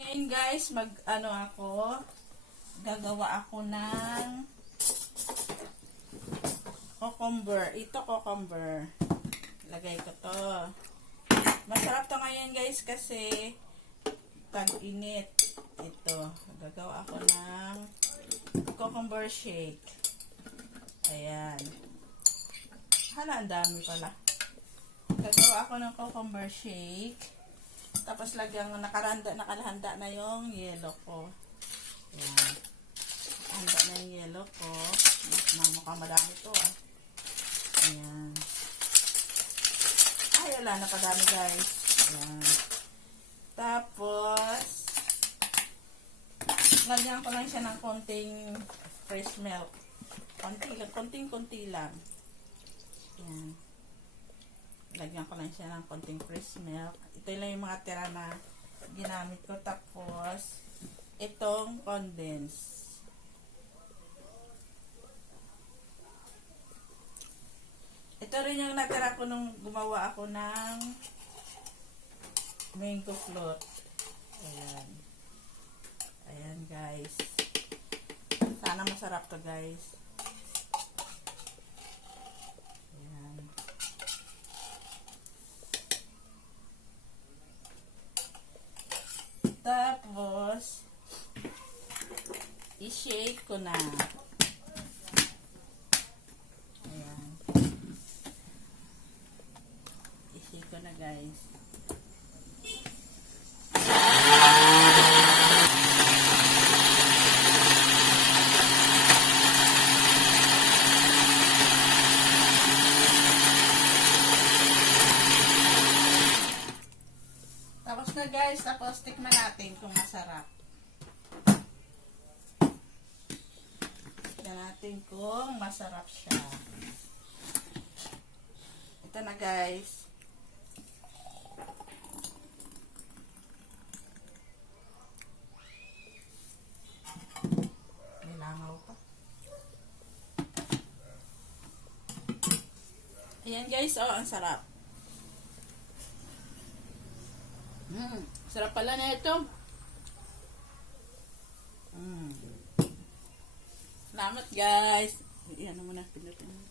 Ngayon guys, gagawa ako ng cucumber. Ito cucumber. Lagay ko to. Masarap to ngayon guys kasi tag-init. Ito, gagawa ako ng cucumber shake. Ayan. Hala, ang dami pala. Gagawa ako ng cucumber shake. Tapos lagyan nakalahanda na yung yelo ko. Ayan. Handa na yung yelo ko. Mukhang madami to ah. Ayan. Ay, wala na padami guys. Ayan. Tapos, lagyan ko lang siya ng konting fresh milk. Konting-konti lang. Ayan. Lagyan ko lang siya ng konting fresh milk. Ito lang yung mga tira na ginamit ko. Tapos, itong condense. Ito rin yung natira ko nung gumawa ako ng mango float. Ayan. Ayan guys. Sana masarap to guys. Tapos, i-shake ko na. Ayan. I-shake ko na guys. Tapos na guys, tapos tikman natin kung masarap. Tikman natin kung masarap siya. Ito na guys. May langaw pa. Ayan guys, oh, ang sarap. Sarap pala na ito. Salamat guys. Iyan mo na, pinutin mo.